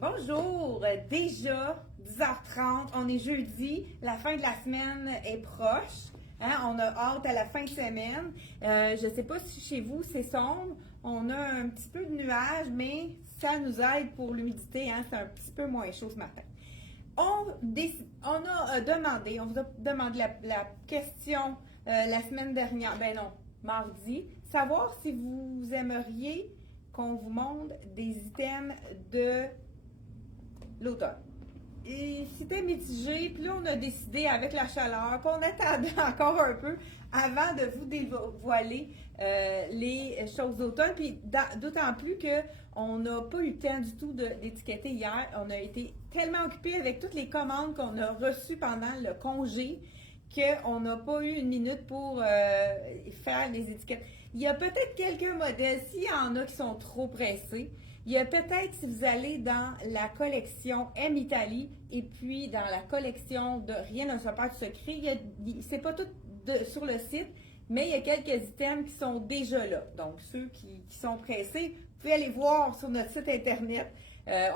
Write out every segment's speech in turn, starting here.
Bonjour, déjà 10h30, on est jeudi, la fin de la semaine est proche, hein, on a hâte à la fin de semaine. Je ne sais pas si chez vous c'est sombre, on a un petit peu de nuages, mais ça nous aide pour l'humidité, hein, c'est un petit peu moins chaud ce matin. On vous a demandé la question la semaine dernière, ben non, mardi, savoir si vous aimeriez qu'on vous montre des items de l'automne. Et c'était mitigé, puis là, on a décidé avec la chaleur qu'on attendait encore un peu avant de vous dévoiler les choses d'automne. Puis d'autant plus qu'on n'a pas eu le temps du tout d'étiqueter hier. On a été tellement occupés avec toutes les commandes qu'on a reçues pendant le congé qu'on n'a pas eu une minute pour faire les étiquettes. Il y a peut-être quelques modèles, s'il y en a qui sont trop pressés. Il y a peut-être, si vous allez dans la collection M Italie et puis dans la collection de Rien ne se perd de secret, c'est pas tout sur le site, mais il y a quelques items qui sont déjà là. Donc, ceux qui sont pressés, vous pouvez aller voir sur notre site internet.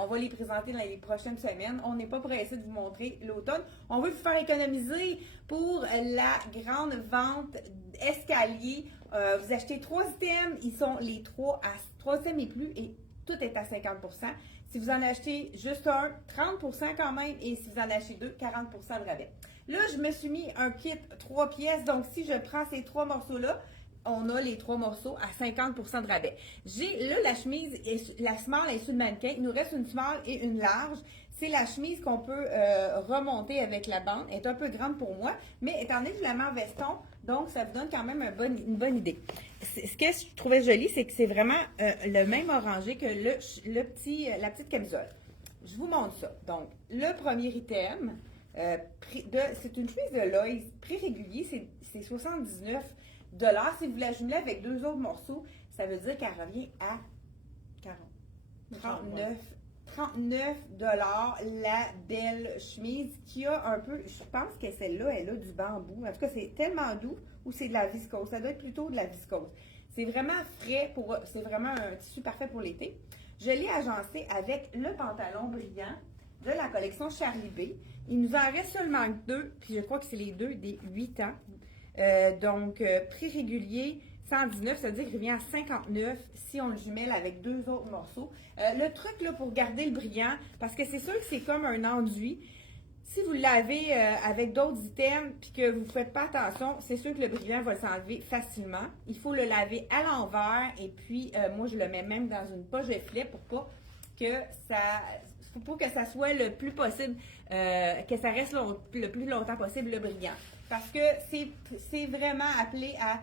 On va les présenter dans les prochaines semaines. On n'est pas pressé de vous montrer l'automne. On veut vous faire économiser pour la grande vente escalier. Vous achetez 3 items, ils sont les 3 items et plus et tout est à 50 %. Si vous en achetez juste un, 30 % quand même. Et si vous en achetez deux, 40 % de rabais. Là, je me suis mis un kit 3 pièces. Donc, si je prends ces 3 morceaux-là, on a les 3 morceaux à 50 % de rabais. J'ai là la chemise, la small est sur le mannequin. Il nous reste une small et une large. C'est la chemise qu'on peut remonter avec la bande. Elle est un peu grande pour moi, mais étant donné que je la mets en veston, donc ça vous donne quand même une bonne idée. Ce que je trouvais joli, c'est que c'est vraiment le même orangé que la petite camisole. Je vous montre ça. Donc, le premier item, c'est une chemise de Lois, prix régulier, c'est 79 $. Si vous la jumelez avec 2 autres morceaux, ça veut dire qu'elle revient à 39 $, la belle chemise qui a un peu, je pense que celle-là, elle a du bambou. En tout cas, c'est tellement doux ou c'est de la viscose. Ça doit être plutôt de la viscose. C'est vraiment frais, c'est vraiment un tissu parfait pour l'été. Je l'ai agencé avec le pantalon brillant de la collection Charlie B. Il nous en reste seulement 2, puis je crois que c'est les 2 des 8 ans. Donc, prix régulier, 119, ça veut dire qu'il revient à 59 si on le jumelle avec 2 autres morceaux. Le truc là pour garder le brillant, parce que c'est sûr que c'est comme un enduit. Si vous le lavez avec d'autres items puis que vous ne faites pas attention, c'est sûr que le brillant va s'enlever facilement. Il faut le laver à l'envers et puis moi je le mets même dans une poche de filet pour pas que ça soit le plus possible, que ça reste le plus longtemps possible le brillant. Parce que c'est vraiment appelé à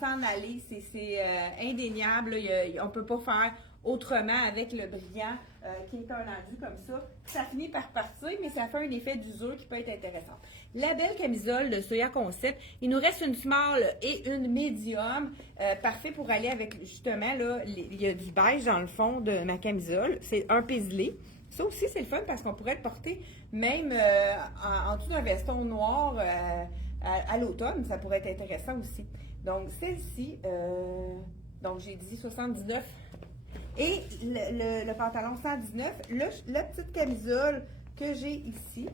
s'en aller, c'est indéniable, là, on ne peut pas faire autrement avec le brillant qui est un enduit comme ça. Ça finit par partir, mais ça fait un effet d'usure qui peut être intéressant. La belle camisole de Soya Concept, il nous reste une small et une medium, parfait pour aller avec justement, là, il y a du beige dans le fond de ma camisole, c'est un paisley. Ça aussi, c'est le fun parce qu'on pourrait le porter même en dessous d'un veston noir à l'automne. Ça pourrait être intéressant aussi. Donc, celle-ci, donc j'ai dit 79. Et le pantalon 119. La petite camisole que j'ai ici,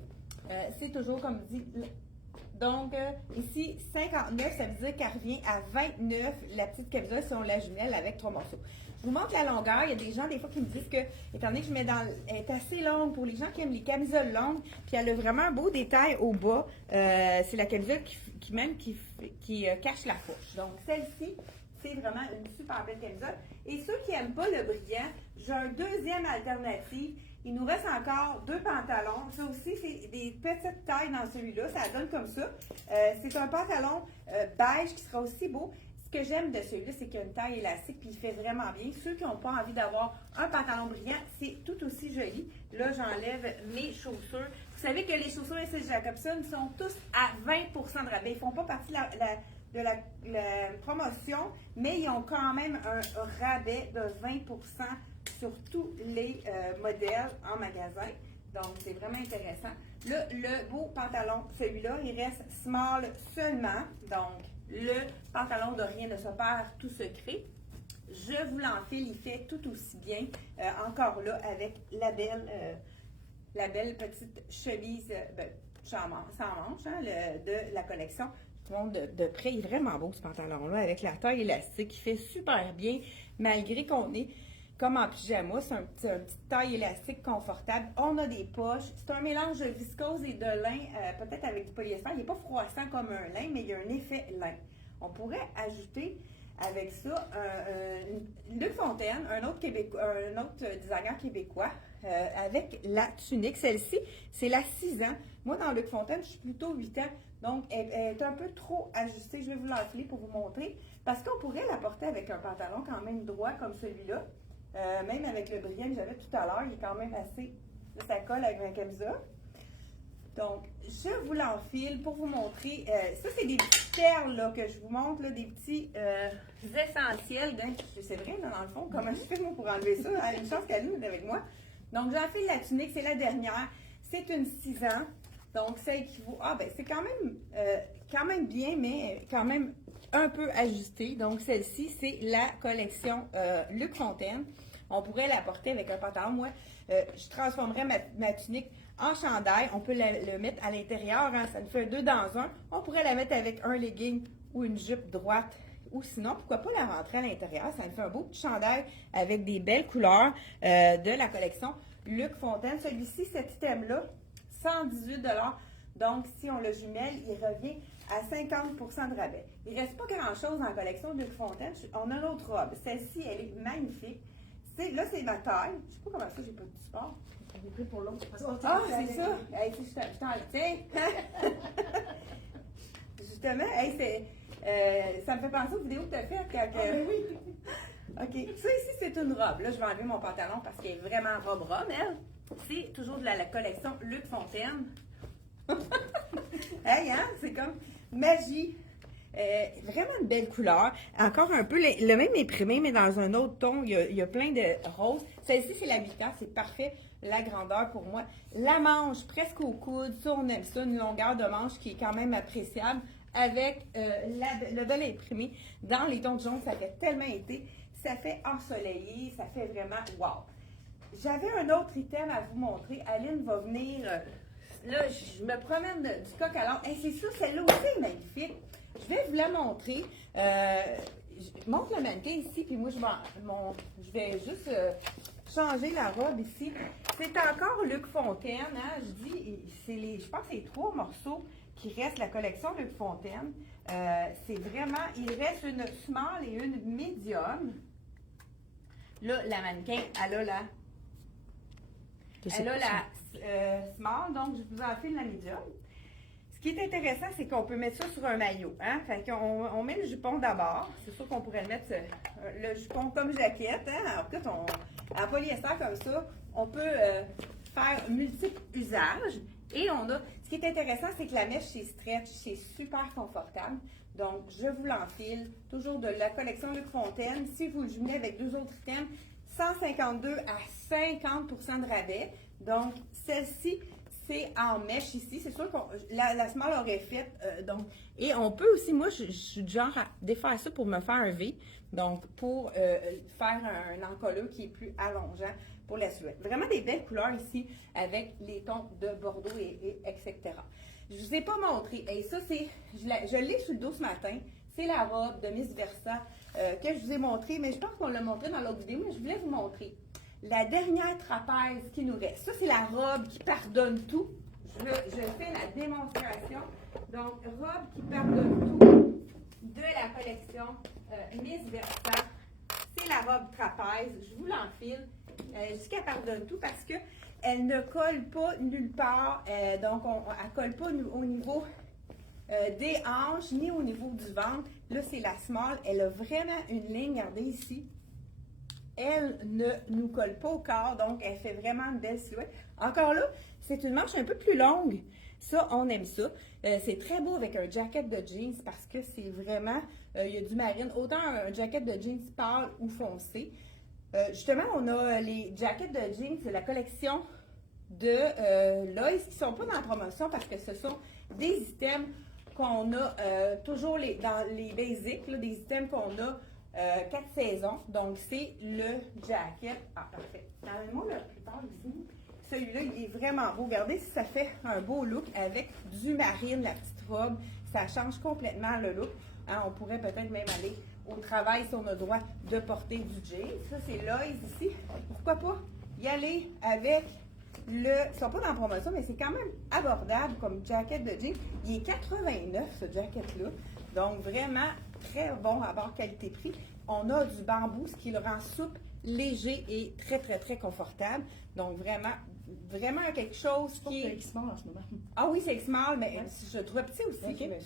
c'est toujours comme dit. Donc, ici, 59, ça veut dire qu'elle revient à 29, la petite camisole, si on la jumelle avec 3 morceaux. Je vous montre la longueur. Il y a des gens, des fois, qui me disent que, étant donné que elle est assez longue pour les gens qui aiment les camisoles longues, puis elle a vraiment un beau détail au bas. C'est la camisole qui cache la fourche. Donc, celle-ci, c'est vraiment une super belle camisole. Et ceux qui n'aiment pas le brillant, j'ai un deuxième alternative. Il nous reste encore 2 pantalons. Ça aussi, c'est des petites tailles dans celui-là. Ça donne comme ça. C'est un pantalon beige qui sera aussi beau. Ce que j'aime de celui-là, c'est qu'il y a une taille élastique puis il fait vraiment bien. Ceux qui n'ont pas envie d'avoir un pantalon brillant, c'est tout aussi joli. Là, j'enlève mes chaussures. Vous savez que les chaussures S.S. Jacobson sont tous à 20 % de rabais. Ils ne font pas partie de la promotion, mais ils ont quand même un rabais de 20 % sur tous les modèles en magasin. Donc, c'est vraiment intéressant. Là, le beau pantalon, celui-là, il reste small seulement. Donc, le pantalon de Rien ne se perd tout secret. je vous l'enfile, il fait tout aussi bien, encore là, avec la belle petite chemise sans manche de la collection. Je vous montre de près, il est vraiment beau ce pantalon-là, avec la taille élastique, il fait super bien, malgré qu'on est comme en pyjama, c'est une petite taille élastique confortable. On a des poches. C'est un mélange de viscose et de lin, peut-être avec du polyester. Il n'est pas froissant comme un lin, mais il y a un effet lin. On pourrait ajouter avec ça Luc Fontaine, un autre designer québécois, avec la tunique. Celle-ci, c'est la 6 ans. Moi, dans Luc Fontaine, je suis plutôt 8 ans. Donc, elle est un peu trop ajustée. Je vais vous l'enfiler pour vous montrer. Parce qu'on pourrait la porter avec un pantalon quand même droit comme celui-là. Même avec le brillant que j'avais tout à l'heure, il est quand même assez... Ça colle avec ma camisa. Donc, je vous l'enfile pour vous montrer. Ça, c'est des petites perles là, que je vous montre, là, des petits essentiels. C'est vrai, là, dans le fond, comment je fais moi pour enlever ça? Une chance qu'Aline est avec moi. Donc, j'enfile la tunique, c'est la dernière. C'est une 6 ans. Donc, ça équivaut... Ah, ben c'est quand même bien, mais quand même un peu ajusté. Donc, celle-ci, c'est la collection Luc Fontaine. On pourrait la porter avec un pantalon. Moi, je transformerais ma tunique en chandail. On peut le mettre à l'intérieur. Hein, ça nous fait 2 dans 1. On pourrait la mettre avec un legging ou une jupe droite. Ou sinon, pourquoi pas la rentrer à l'intérieur. Ça nous fait un beau petit chandail avec des belles couleurs de la collection Luc Fontaine. Celui-ci, cet item-là, 118 $. Donc, si on le jumelle, il revient à 50 % de rabais. Il ne reste pas grand-chose dans la collection de Luc Fontaine. On a une autre robe. Celle-ci, elle est magnifique. Là, c'est ma taille. Je ne sais pas comment ça, j'ai pas de support. J'ai pris pour l'autre. Ah, c'est ça. Hey, tiens. Justement, hey, ça me fait penser aux vidéos que tu as faites. Ah, ben oui. OK. Ça, ici, c'est une robe. Là, je vais enlever mon pantalon parce qu'elle est vraiment robe-robe, elle. C'est toujours de la collection Luc Fontaine. Hey, hein? C'est comme magie. Vraiment une belle couleur. Encore un peu le même imprimé, mais dans un autre ton. Il y a plein de roses. Celle-ci, c'est la 8 ans. C'est parfait. La grandeur pour moi. La manche presque au coude. Ça, on aime ça. Une longueur de manche qui est quand même appréciable. Avec le bel imprimé. Dans les tons de jaune, ça fait tellement été. Ça fait ensoleillé. Ça fait vraiment wow. J'avais un autre item à vous montrer. Aline va venir... là, je me promène du coq à l'âne. Hey, c'est sûr, celle-là aussi est magnifique. Je vais vous la montrer. Je montre le mannequin ici, puis moi, je vais juste changer la robe ici. C'est encore Luc Fontaine. Hein? Je pense que c'est 3 morceaux qui restent la collection Luc Fontaine. C'est vraiment, il reste une small et une medium. Là, la mannequin, elle a la small, donc je vous enfile la medium. Ce qui est intéressant, c'est qu'on peut mettre ça sur un maillot. Hein? Fait qu'on met le jupon d'abord. C'est sûr qu'on pourrait le mettre, le jupon comme jaquette. Hein? Alors, en polyester comme ça, on peut faire multiples usages. Et ce qui est intéressant, c'est que la mèche, c'est stretch, c'est super confortable. Donc, je vous l'enfile. Toujours de la collection Luc Fontaine. Si vous le jumelez avec 2 autres items, 152 à 50 % de rabais. Donc, celle-ci, c'est en mèche ici. C'est sûr que la small aurait fait. Et on peut aussi, moi, je suis du genre à défaire ça pour me faire un V. Donc, pour faire un encolure qui est plus allongeant pour la silhouette. Vraiment des belles couleurs ici avec les tons de Bordeaux etc. Je ne vous ai pas montré. Et ça, je l'ai sur le dos ce matin. C'est la robe de Miss Versa que je vous ai montré. Mais je pense qu'on l'a montré dans l'autre vidéo, mais je voulais vous montrer. La dernière trapèze qui nous reste. Ça, c'est la robe qui pardonne tout. Je fais la démonstration. Donc, robe qui pardonne tout de la collection Miss Versa. C'est la robe trapèze. Je vous l'enfile jusqu'à pardonne tout parce que elle ne colle pas nulle part. Donc, elle ne colle pas au niveau des hanches ni au niveau du ventre. Là, c'est la small. Elle a vraiment une ligne, regardez ici. Elle ne nous colle pas au corps, donc elle fait vraiment une belle silhouette. Encore là, c'est une manche un peu plus longue. Ça, on aime ça. C'est très beau avec un jacket de jeans parce que c'est vraiment, il y a du marine. Autant un jacket de jeans pâle ou foncé. Justement, on a les jackets de jeans, c'est la collection de Lois qui ne sont pas dans la promotion parce que ce sont des items qu'on a toujours dans les basics, là, des items qu'on a 4 saisons. Donc, c'est le jacket. Ah, parfait. Moi le plus tard ici. Celui-là, il est vraiment beau. Regardez si ça fait un beau look avec du marine, la petite robe. Ça change complètement le look. Hein, on pourrait peut-être même aller au travail si on a le droit de porter du jean. Ça, c'est Lois ici. Pourquoi pas y aller avec le... Ils sont pas dans la promotion, mais c'est quand même abordable comme jacket de jean. Il est 89, ce jacket-là. Donc, vraiment très bon rapport qualité-prix. On a du bambou, ce qui le rend souple, léger et très, très, très confortable. Donc, vraiment quelque chose qui est... X-Mall en ce moment. Ah oui, c'est X-Mall, mais je le trouvais petit aussi. Okay. Mais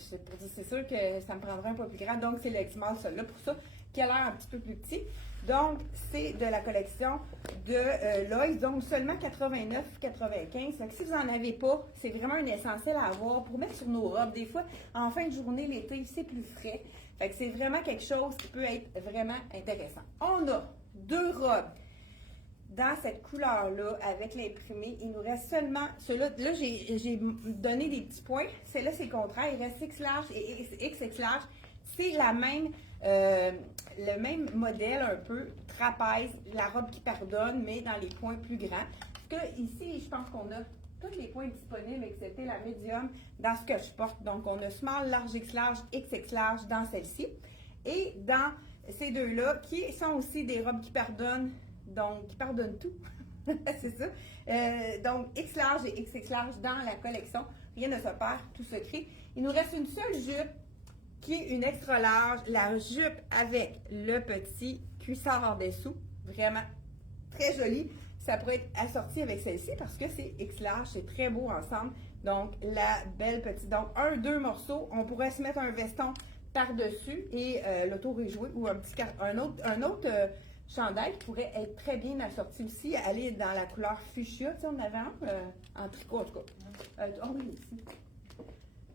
c'est sûr que ça me prendrait un peu plus grand. Donc, c'est le X-Mall, celui-là, pour ça, qui a l'air un petit peu plus petit. Donc, c'est de la collection de Lois. Donc, seulement 89,95. Fait que si vous n'en avez pas, c'est vraiment un essentiel à avoir pour mettre sur nos robes. Des fois, en fin de journée, l'été, c'est plus frais. Fait que c'est vraiment quelque chose qui peut être vraiment intéressant. On a 2 robes dans cette couleur-là, avec l'imprimé. Il nous reste seulement... Ceux-là, là, j'ai donné des petits points. Celle-là, c'est le contraire. Il reste X large et XX large. C'est le même modèle un peu, trapèze, la robe qui pardonne, mais dans les points plus grands. Parce que ici, je pense qu'on a tous les points disponibles, excepté la médium, dans ce que je porte. Donc, on a small, large, X large, XX large dans celle-ci. Et dans ces deux-là, qui sont aussi des robes qui pardonnent, donc qui pardonnent tout. C'est ça. Donc, X large et XX large dans la collection. Rien ne se perd, tout se crée. Il nous reste une seule jupe qui est une extra large. La jupe avec le petit cuissard en dessous. Vraiment très jolie. Ça pourrait être assorti avec celle-ci parce que c'est X large. C'est très beau ensemble. Donc, la belle petite. Donc, 2 morceaux. On pourrait se mettre un veston par-dessus et l'auto joué ou un autre chandail qui pourrait être très bien assorti aussi, aller dans la couleur fuchsia. Tu sais, on avait un en tricot, en tout cas. Oui, aussi.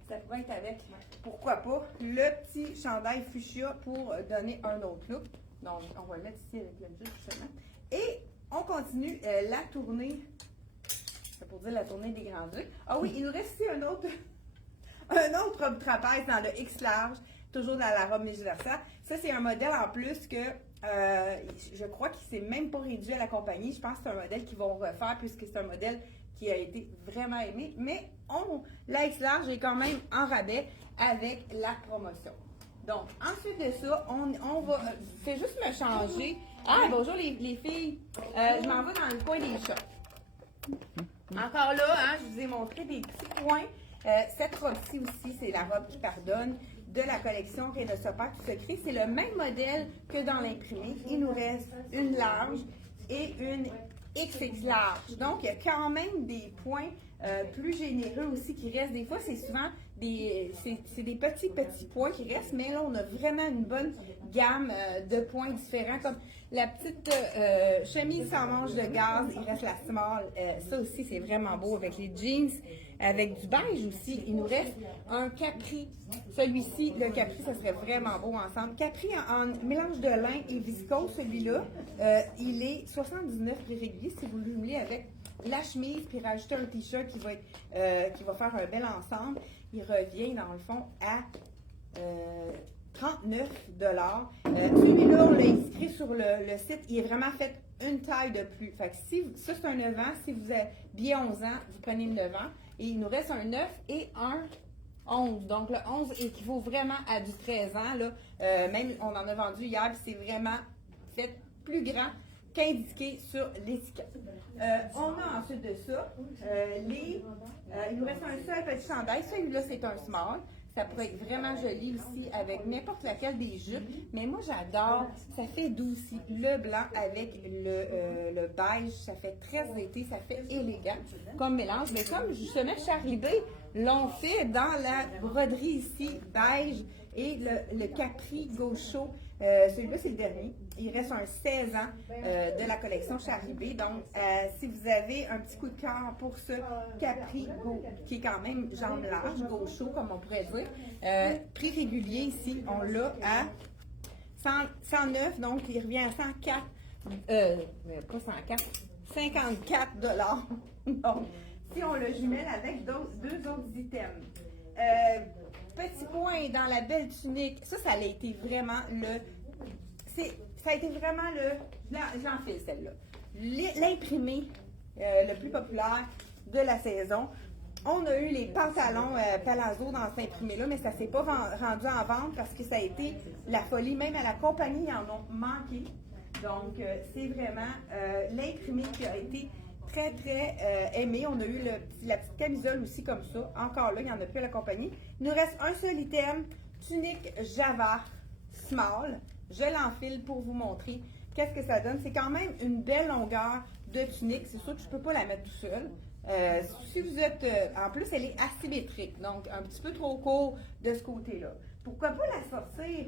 Ça pourrait être avec, pourquoi pas, le petit chandail fuchsia pour donner un autre look. Donc, on va le mettre ici avec le jupe, justement. Et on continue la tournée. C'est pour dire la tournée des Grands-Ducs. Ah oui, il nous reste ici un autre robe trapèze dans le X large, toujours dans la robe Vice-Versa. Ça, c'est un modèle en plus que je crois qu'il ne s'est même pas réduit à la compagnie. Je pense que c'est un modèle qu'ils vont refaire puisque c'est un modèle qui a été vraiment aimé. Mais la X large est quand même en rabais avec la promotion. Donc, ensuite de ça, on va... C'est juste me changer. Ah, bonjour les filles. Je m'en vais dans le coin des shops. Encore là, hein, je vous ai montré des petits points. Cette robe-ci aussi, c'est la robe qui pardonne de la collection Rien ne se perd, tout se crée. C'est le même modèle que dans l'imprimé. Il nous reste une large et une XX large. Donc, il y a quand même des points plus généreux aussi qui restent. Des fois, c'est souvent des petits points qui restent, mais là, on a vraiment une bonne gamme de points différents. Comme la petite chemise sans manche de gaz, il reste la small. Ça aussi, c'est vraiment beau avec les jeans. Avec du beige aussi, il nous reste un capri. Celui-ci, le capri, ça serait vraiment beau ensemble. Capri en mélange de lin et viscose, celui-là, il est 79 prix régulier si vous le jumelez avec la chemise, puis rajouter un t-shirt qui va faire un bel ensemble. Il revient, dans le fond, à 39 $. Celui-là, on l'a inscrit sur le site. Il est vraiment fait une taille de plus. Fait que ça, c'est un 9 ans. Si vous avez bien 11 ans, vous prenez le 9 ans. Et il nous reste un 9 et un 11. Donc, le 11 équivaut vraiment à du 13 ans. Là. Même, on en a vendu hier, puis c'est vraiment fait plus grand qu'indiqué sur l'étiquette. On a ensuite de ça, il nous reste un seul petit chandail. Celui-là, c'est un small. Ça pourrait être vraiment joli aussi avec n'importe laquelle des jupes. Mais moi, j'adore. Ça fait doux aussi. Le blanc avec le beige, ça fait très été, ça fait élégant comme mélange. Mais comme justement Charlie B l'ont fait dans la broderie ici, beige et le capri gaucho. Celui-là, c'est le dernier. Il reste un 16 ans de la collection Charlie B. Donc, si vous avez un petit coup de cœur pour ce Capri qui est quand même jambe large, gaucho, comme on pourrait dire, prix régulier ici, on l'a à 109, donc il revient à 104, pas 104, 54 $. Donc, si on le jumelle avec deux autres items. Petit point dans la belle tunique, ça a été vraiment ça a été vraiment j'enfile celle-là. L'imprimé le plus populaire de la saison. On a eu les pantalons Palazzo dans cet imprimé-là, mais ça ne s'est pas rendu en vente parce que ça a été la folie. Même à la compagnie, ils en ont manqué. Donc, c'est vraiment l'imprimé qui a été très, très aimé. On a eu la petite camisole aussi comme ça. Encore là, il n'y en a plus à la compagnie. Il nous reste un seul item, tunique Java Small. Je l'enfile pour vous montrer qu'est-ce que ça donne. C'est quand même une belle longueur de tunique. C'est sûr que je ne peux pas la mettre tout seul. Si vous êtes... en plus, elle est asymétrique, donc un petit peu trop court de ce côté-là. Pourquoi pas la sortir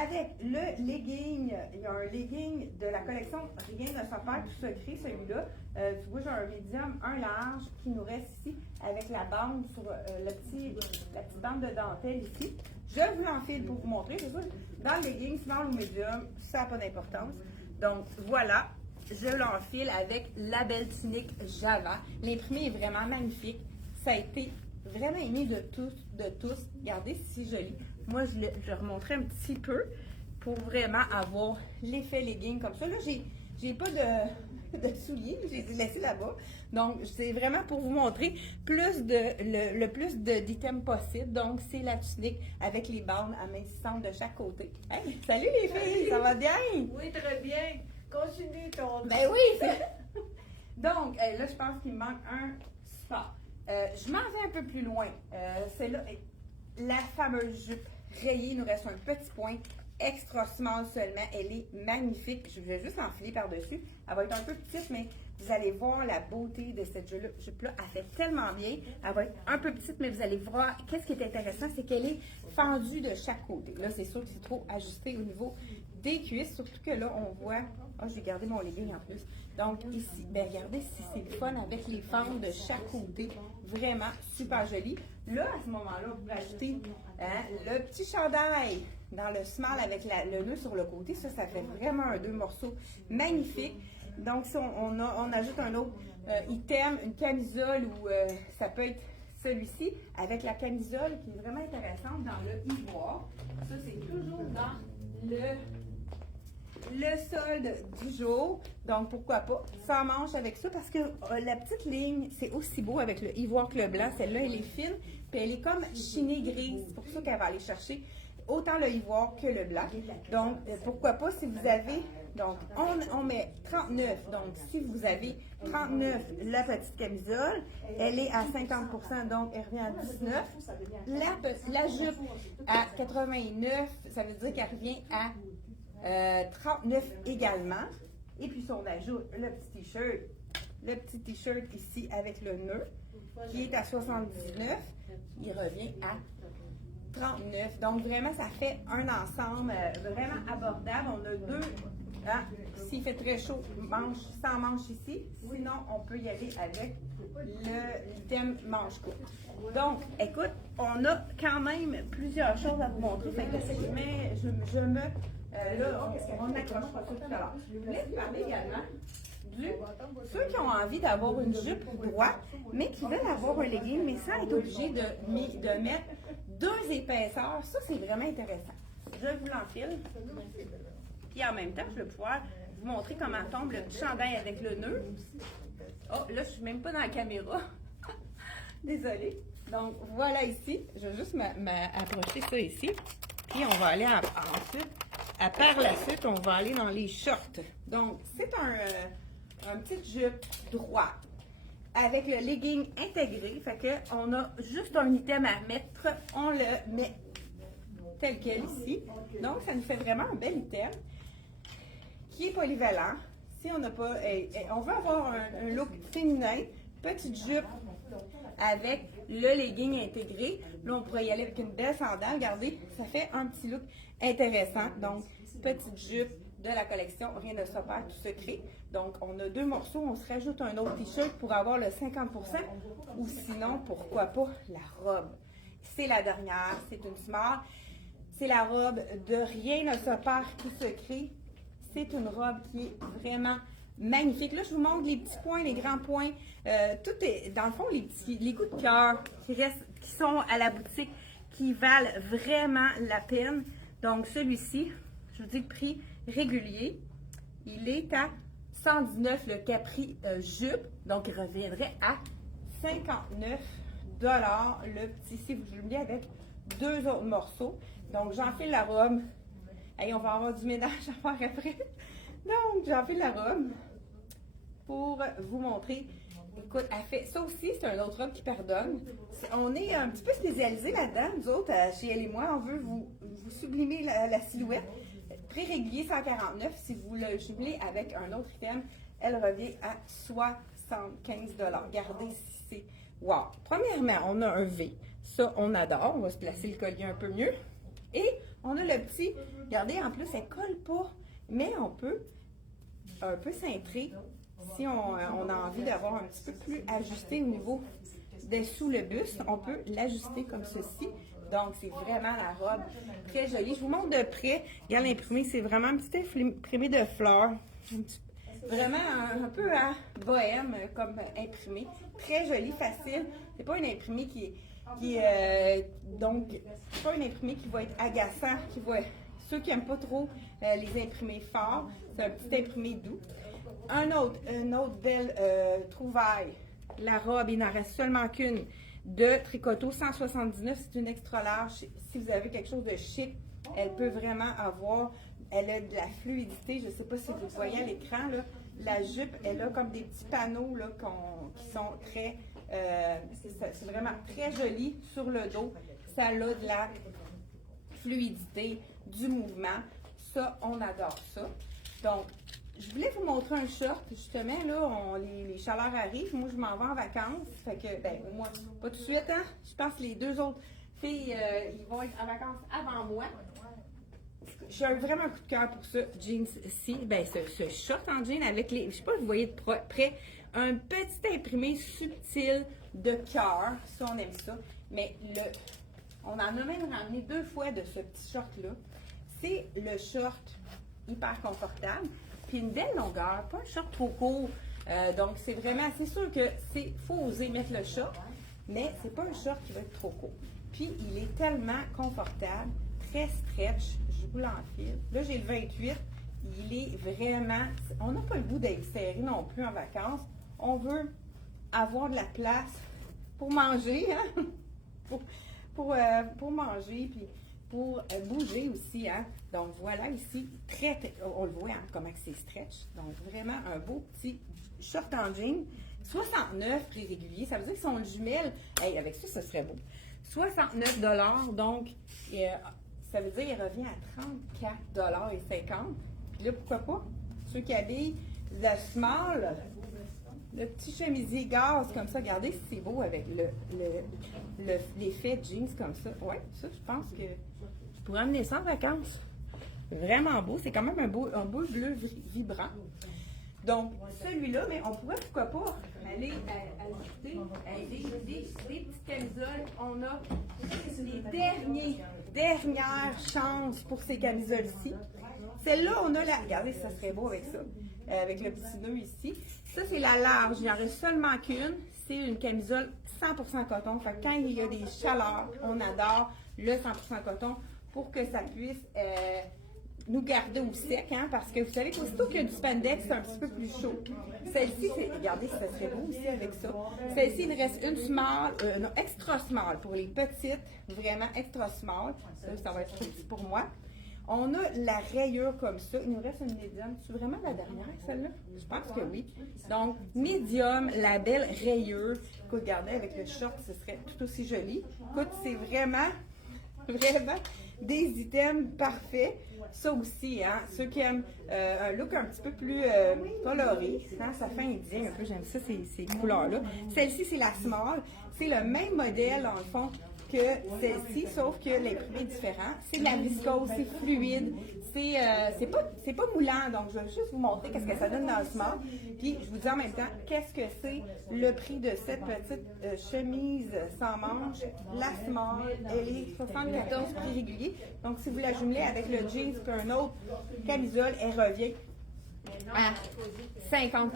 avec le legging? Il y a un legging de la collection Rien ne s'opère tout secret, celui-là. Tu vois, j'ai un médium, un large qui nous reste ici avec la bande sur la petite bande de dentelle ici. Je vous l'enfile pour vous montrer. C'est sûr, dans le legging, small ou médium, ça n'a pas d'importance. Donc, voilà. Je l'enfile avec la belle tunique Java. L'imprimé est vraiment magnifique. Ça a été vraiment aimé de tous. Regardez, c'est si joli. Moi, je remonterai un petit peu pour vraiment avoir l'effet legging comme ça. Là, j'ai pas de souliers. J'ai laissé là-bas. Donc, c'est vraiment pour vous montrer le plus d'items possible. Donc, c'est la tunique avec les bandes amincissantes de chaque côté. Hey, salut les filles! Ça va bien? Oui, très bien. Continue ton... Ben oui! Donc, là, je pense qu'il me manque un spot. Je m'en vais un peu plus loin. C'est là, la fameuse jupe rayée. Il nous reste un petit point extra small seulement. Elle est magnifique. Je vais juste l'enfiler par-dessus. Elle va être un peu petite, mais vous allez voir la beauté de cette jupe-là. Elle fait tellement bien. Elle va être un peu petite, mais vous allez voir. Qu'est-ce qui est intéressant, c'est qu'elle est fendue de chaque côté. Là, c'est sûr que c'est trop ajusté au niveau des cuisses, surtout que là, on voit... Oh, je vais garder mon legging en plus. Donc, ici, ben regardez si c'est le fun avec les fentes de chaque côté. Vraiment super joli. Là, à ce moment-là, vous pouvez ajouter le petit chandail dans le small avec le nœud sur le côté. Ça fait vraiment deux morceaux magnifiques. Donc, si on ajoute un autre item, une camisole ou ça peut être celui-ci avec la camisole qui est vraiment intéressante dans le ivoire. Ça, c'est toujours dans le solde du jour. Donc, pourquoi pas sans manche avec ça parce que la petite ligne, c'est aussi beau avec le ivoire que le blanc. Celle-là, elle est fine, puis elle est comme chinée grise. C'est pour ça qu'elle va aller chercher autant le ivoire que le blanc. Donc, pourquoi pas si vous avez... Donc, on met 39. Donc, si vous avez 39, la petite camisole, elle est à 50%, donc elle revient à 19. La jupe à 89, ça veut dire qu'elle revient à 39 également. Et puis, si on ajoute le petit t-shirt ici avec le nœud, qui est à 79, il revient à 39. Donc, vraiment, ça fait un ensemble vraiment abordable. On a deux, s'il fait très chaud, manche sans manche ici. Sinon, on peut y aller avec l'item manche courte. Donc, écoute, on a quand même plusieurs choses à vous montrer. Fait que là, on accrochera ça tout à l'heure. Je voulais vous parler également ceux qui ont envie d'avoir une jupe droite, mais qui veulent avoir un legging, mais sans être obligé de mettre deux épaisseurs. Ça, c'est vraiment intéressant. Je vous l'enfile. Puis en même temps, je vais pouvoir vous montrer comment tombe le petit chandail avec le nœud. Oh, là, je suis même pas dans la caméra. Désolée. Donc, voilà ici. Je vais juste m'approcher ça ici. Puis, on va aller ensuite, par la suite, on va aller dans les shorts. Donc, c'est un petit jupe droit avec le legging intégré. Fait que on a juste un item à mettre. On le met tel quel ici. Donc, ça nous fait vraiment un bel item qui est polyvalent. Si on n'a pas... on veut avoir un look féminin, petite jupe avec le legging intégré. Là, on pourrait y aller avec une belle sandale. Regardez, ça fait un petit look intéressant. Donc, petite jupe de la collection Rien ne s'opère tout secret. Donc, on a deux morceaux. On se rajoute un autre t-shirt pour avoir le 50%. Ou sinon, pourquoi pas la robe. C'est la dernière. C'est une smart. C'est la robe de Rien ne s'opère tout secret. C'est une robe qui est vraiment magnifique. Là, je vous montre les petits points, les grands points. Tout est, dans le fond, les coups de cœur qui sont à la boutique, qui valent vraiment la peine. Donc, celui-ci, je vous dis le prix, régulier. Il est à 119 le Capri jupe, donc il reviendrait à 59 le petit si vous l'oubliez avec 2 autres morceaux. Donc j'enfile la robe. Hey, on va avoir du ménage à faire après. Donc j'enfile la robe pour vous montrer. Écoute, elle fait ça aussi, c'est un autre robe qui pardonne. On est un petit peu spécialisés là-dedans, nous autres, chez elle et moi, on veut vous sublimer la silhouette. Prix régulier 149, si vous le jumelez avec un autre item, elle revient à 75 $. Regardez si c'est wow. Premièrement, on a un V, ça on adore, on va se placer le collier un peu mieux. Et on a le petit, regardez, en plus elle colle pas, mais on peut un peu cintrer si on a envie d'avoir un petit peu plus ajusté au niveau dessous le buste, on peut l'ajuster comme ceci. Donc, c'est vraiment la robe très jolie. Je vous montre de près. Regarde l'imprimé, c'est vraiment un petit imprimé de fleurs. Vraiment un peu à bohème comme imprimé. Très joli, facile. C'est pas une imprimée donc, c'est pas une imprimée qui va être agaçant, ceux qui n'aiment pas trop les imprimés forts, c'est un petit imprimé doux. Une autre belle trouvaille. La robe, il n'en reste seulement qu'une de Tricoto 179. C'est une extra large. Si vous avez quelque chose de chic, elle peut vraiment avoir. Elle a de la fluidité. Je ne sais pas si vous voyez à l'écran. La jupe, elle a comme des petits panneaux là, qui sont très. C'est vraiment très joli sur le dos. Ça a de la fluidité, du mouvement. Ça, on adore ça. Donc, je voulais vous montrer un short, justement, là, les chaleurs arrivent, moi je m'en vais en vacances, fait que, ben, moi, pas tout de suite, hein, je pense que les 2 autres filles, ils vont être en vacances avant moi. J'ai vraiment un coup de cœur pour ce jeans-ci, ben, ce short en jean avec les, je sais pas si vous voyez de près, un petit imprimé subtil de cœur, ça on aime ça, mais on en a même ramené 2 fois de ce petit short-là. C'est le short hyper confortable. Puis une belle longueur, pas un short trop court. Donc, c'est vraiment, c'est sûr que faut oser mettre le short, mais c'est pas un short qui va être trop court. Puis, il est tellement confortable, très stretch. Je vous l'enfile. Là, j'ai le 28. Il est vraiment, on n'a pas le goût d'être serré non plus en vacances. On veut avoir de la place pour manger, hein? pour manger, puis pour bouger aussi, hein. Donc voilà ici, on le voit hein, comment c'est stretch. Donc vraiment un beau petit short en jean. 69 prix régulier, ça veut dire qu'ils sont jumelles. Hey, avec ça, ce serait beau. 69 $, donc ça veut dire qu'il revient à 34,50 $. Puis là, pourquoi pas? Ceux qui habillent le small, le petit chemisier gaz comme ça, regardez si c'est beau avec l'effet jeans comme ça. Ouais, ça, je pense que je pourrais amener ça en vacances. Vraiment beau. C'est quand même un beau bleu vibrant. Donc, celui-là, mais on pourrait, pourquoi pas, aller ajouter des petites camisoles. On a les dernières chances pour ces camisoles-ci. Celle-là, on a la... Regardez, ça serait beau avec ça. Avec le petit nœud ici. Ça, c'est la large. Il n'y en reste seulement qu'une. C'est une camisole 100% coton. Fait que quand il y a des chaleurs, on adore le 100% coton pour que ça puisse nous garder au sec, hein, parce que vous savez qu'aussitôt qu'il y a du spandex, c'est un petit peu plus chaud. Celle-ci, regardez, ça serait beau aussi avec ça. Celle-ci, il reste une small, non, extra small pour les petites, vraiment extra small. Ça va être trop petit pour moi. On a la rayure comme ça. Il nous reste une médium. C'est vraiment la dernière, celle-là? Je pense que oui. Donc, médium, la belle rayure. Écoute, regardez, avec le short, ce serait tout aussi joli. Écoute, c'est vraiment des items parfaits. Ça aussi, hein, ceux qui aiment un look un petit peu plus coloré, hein, ça fait indien un peu, j'aime ça, ces couleurs-là. Celle-ci, c'est la small. C'est le même modèle, dans le fond, que celle-ci, sauf que l'imprimé est différent. C'est de la viscose, c'est fluide, c'est pas moulant, donc je vais juste vous montrer qu'est-ce que ça donne dans le small. Puis, je vous dis en même temps, qu'est-ce que c'est le prix de cette petite chemise sans manche. La small, elle est 74 prix régulier. Donc, si vous la jumelez avec le jeans et un autre camisole, elle revient à 50%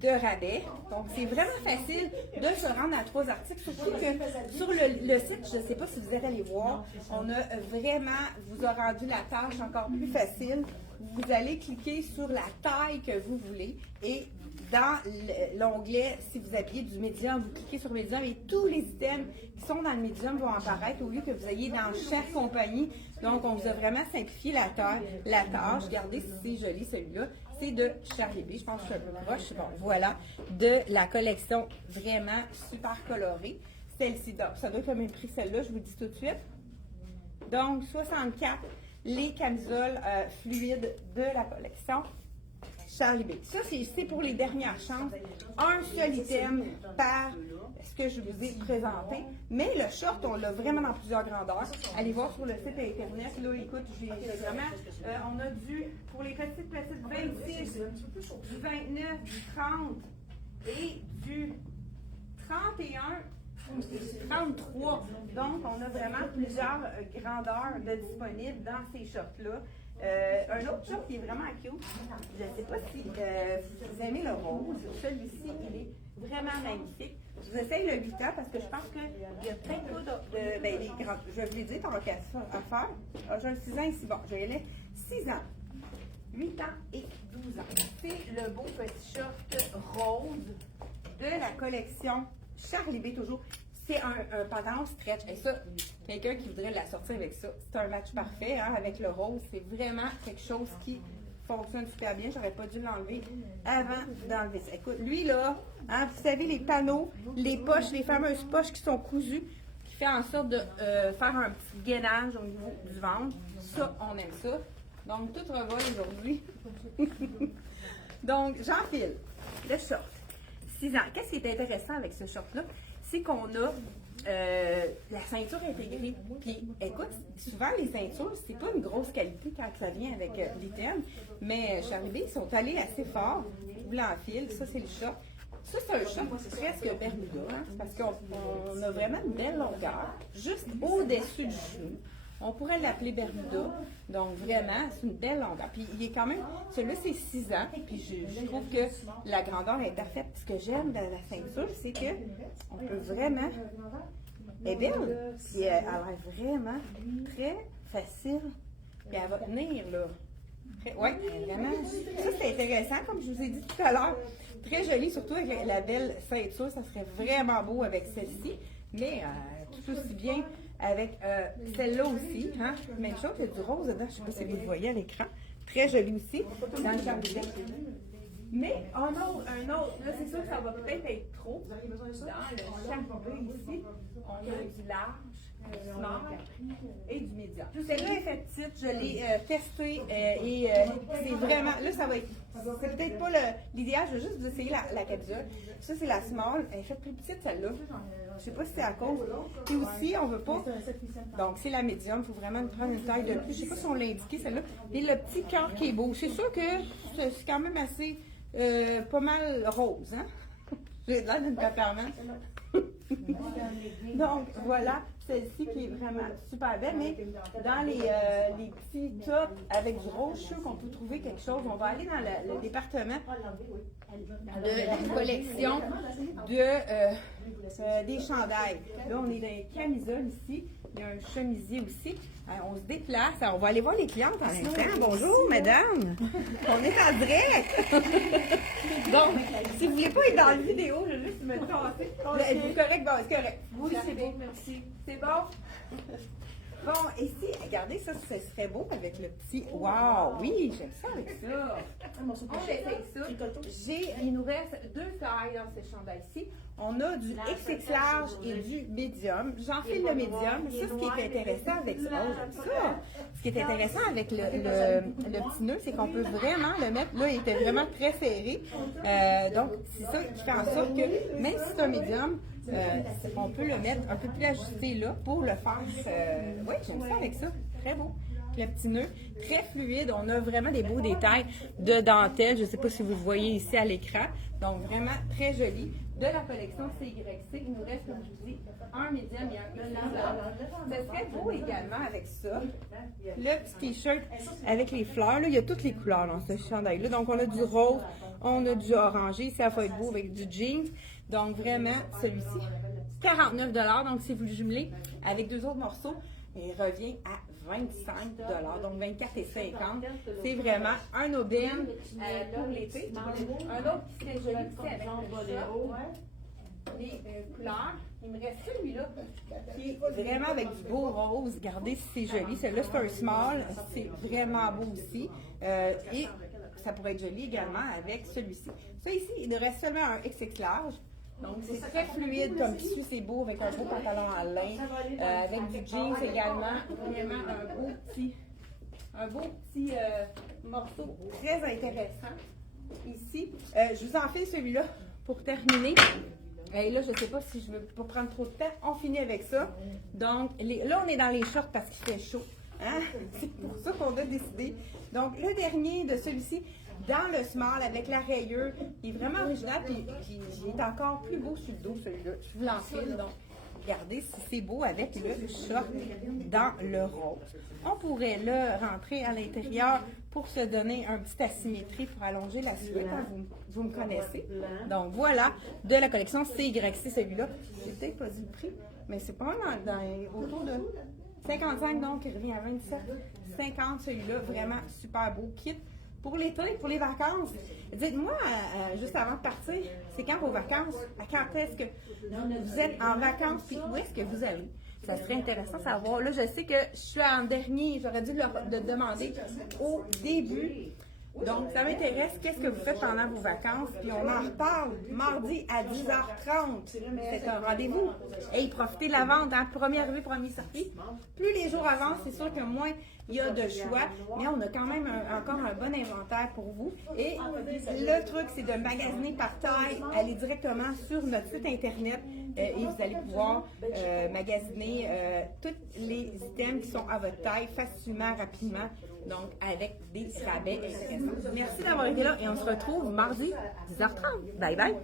de rabais. Donc, c'est vraiment facile de se rendre à 3 articles. Surtout que sur le site, je ne sais pas si vous allez les voir, on a vraiment, vous a rendu la tâche encore plus facile vous allez cliquer sur la taille que vous voulez et dans l'onglet, si vous habillez du médium, vous cliquez sur médium et tous les items qui sont dans le médium vont apparaître au lieu que vous ayez dans chaque compagnie. Donc, on vous a vraiment simplifié la tâche. Regardez si c'est joli celui-là. C'est de Charlie B. Je pense que je suis un peu proche. Bon, voilà, de la collection vraiment super colorée. Celle-ci, ça doit être le même prix celle-là, je vous dis tout de suite. Donc, 64, les camisoles fluides de la collection Charlie B. Ça, c'est pour les dernières chances. Un seul item par ce que je vous ai présenté. Mais le short, on l'a vraiment dans plusieurs grandeurs. Allez voir sur le site internet. Là, écoute, j'ai vraiment, on a pour les petites 26, du 29, du 30 et du 31. 33. Donc, on a vraiment plusieurs grandeurs de disponibles dans ces shorts-là. Un autre short qui est vraiment cute, je ne sais pas si vous aimez le rose. Celui-ci, il est vraiment magnifique. Je vous essaye le 8 ans parce que je pense qu'il y a plein de les grands. Je vais vous les dire tant qu'à faire. J'ai un 6 ans ici. Bon, j'ai 6 ans. 8 ans et 12 ans. C'est le beau petit short rose de la collection Charlie B toujours. C'est un pantalon stretch. Et ça, quelqu'un qui voudrait la sortir avec ça, c'est un match parfait hein, avec le rose. C'est vraiment quelque chose qui fonctionne super bien. J'aurais pas dû l'enlever avant d'enlever ça. Écoute, lui là, hein, vous savez les panneaux, les poches, les fameuses poches qui sont cousues, qui fait en sorte de faire un petit gainage au niveau du ventre. Ça, on aime ça. Donc, tout revole aujourd'hui. Donc, j'enfile le short. 6 ans. Qu'est-ce qui est intéressant avec ce short-là? C'est qu'on a la ceinture intégrée. Puis, écoute, souvent les ceintures, c'est pas une grosse qualité quand ça vient avec l'item, mais Charlie B, ils sont allés assez fort. Vous l'enfilez, ça c'est le short. Ça, c'est un short presque Bermuda, hein, parce qu'on a vraiment une belle longueur, juste au-dessus du genou. On pourrait l'appeler Bermuda. Donc, vraiment, c'est une belle longueur. Puis, il est quand même, celui-là, c'est 6 ans. Puis, je trouve que la grandeur est parfaite. Ce que j'aime de la ceinture, c'est que on peut vraiment. Elle est belle. Puis, elle a l'air vraiment très facile. Puis, elle va tenir, là. Oui, vraiment. Ça, c'est intéressant, comme je vous ai dit tout à l'heure. Très joli, surtout avec la belle ceinture. Ça serait vraiment beau avec celle-ci. Mais, tout aussi bien avec celle-là aussi, hein? Même chose, il y a du rose dedans, je ne sais pas si vous le voyez à l'écran. Très joli aussi, dans le Charlie. Mais un autre, là c'est sûr que ça va peut-être être trop. Dans le Charlie ici, on a du large, du small et du médium. Celle-là est faite petite, je l'ai testée et c'est vraiment, là ça va être, c'est peut-être pas l'idéal, je vais juste vous essayer la capsule. Ça c'est la small, elle est faite plus petite celle-là. Je sais pas si c'est à cause. Et aussi, on veut pas. Donc, c'est la médium. Il faut vraiment prendre une taille de plus. Je sais pas si on l'a indiqué, celle-là. Et le petit cœur qui est beau. C'est sûr que c'est quand même assez pas mal rose, hein? J'ai l'air d'une paperman. Donc, voilà. Celle-ci qui est vraiment super belle, mais dans les petits tops avec du rose, je suis sûre qu'on peut trouver quelque chose. On va aller dans le département de la collection des chandails. Là, on est dans les camisoles ici. Il y a un chemisier aussi. On se déplace. Alors, on va aller voir les clientes en instant. Bonjour, madame. On est en direct. Donc, si vous ne voulez pas être dans la vidéo, je vais juste me tasser. Êtes-vous correct? Bon, c'est correct. Oui, c'est bon, merci. C'est bon? Bon, ici, regardez, ça serait beau avec le petit. Wow, oui, j'aime ça avec ça. On essaye ça. Il nous reste 2 tailles dans ce chandail-ci. On a du XX large et du médium. J'enfile le médium. Ça, ce qui est intéressant avec ça, oh, j'aime ça. Ce qui est intéressant avec le petit nœud, c'est qu'on peut vraiment le mettre. Là, il était vraiment très serré. Donc, c'est ça qui fait en sorte que, même si c'est un médium, on peut le mettre un peu plus ajusté là pour le faire. Oui, j'aime ça avec ça. Très beau. Le petit nœud, très fluide. On a vraiment des beaux détails de dentelle. Je ne sais pas si vous le voyez ici à l'écran. Donc, vraiment très joli. De la collection CYC, il nous reste, comme je vous dis, un médium et un XL. Ça serait beau également avec ça. Le petit t-shirt avec les fleurs. Là, il y a toutes les couleurs dans ce chandail-là. Donc, on a du rose, on a du orangé. Ça va être beau avec du jeans. Donc, vraiment, celui-ci, 49 $. Donc, si vous le jumelez avec 2 autres morceaux, il revient à 25 donc 24,50 $. C'est vraiment un aubaine pour l'été. Un autre qui serait joli aussi avec le chat, les couleurs. Il me reste celui-là qui est vraiment avec du beau rose. Regardez si c'est joli. Celui-là, c'est un small. C'est vraiment beau aussi. Et ça pourrait être joli également avec celui-ci. Ça ici, il nous reste seulement un XX large. Donc, c'est très fluide comme tissu, c'est beau avec un beau pantalon en lin, avec du jeans également, vraiment un beau petit morceau très intéressant ici. Je vous en fais celui-là pour terminer. Et là, je ne sais pas si je veux pas prendre trop de temps. On finit avec ça. Donc, là, on est dans les shorts parce qu'il fait chaud. Hein? C'est pour ça qu'on a décidé. Donc, le dernier de celui-ci, dans le small avec la rayure, il est vraiment original, puis il est encore plus beau sur le dos, celui-là. Je vous l'enfile, donc regardez si c'est beau avec le short dans le rose. On pourrait le rentrer à l'intérieur pour se donner un petit asymétrie pour allonger la silhouette. Hein, vous me connaissez. Donc voilà, de la collection CYC, celui-là. J'ai peut-être pas dit le prix, mais c'est pas autour de 55, donc il revient à 27,50 celui-là. Vraiment super beau kit. Pour l'été, pour les vacances, dites-moi, juste avant de partir, c'est quand vos vacances? À quand est-ce que vous êtes en vacances? Puis où est-ce que vous allez? Ça serait intéressant de savoir. Là, je sais que je suis en dernier. J'aurais dû le demander au début. Donc, ça m'intéresse. Qu'est-ce que vous faites pendant vos vacances? Puis on en reparle mardi à 10h30. C'est un rendez-vous. Et profitez de la vente. Hein? Premier arrivé, premier sorti. Plus les jours avancent, c'est sûr que moins il y a de choix. Mais on a quand même encore un bon inventaire pour vous. Et le truc, c'est de magasiner par taille. Allez directement sur notre site Internet et vous allez pouvoir magasiner tous les items qui sont à votre taille facilement, rapidement. Donc, avec des rabais intéressants. Merci d'avoir été là et on se retrouve mardi 10h30. Bye bye!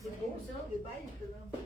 C'est beau ça.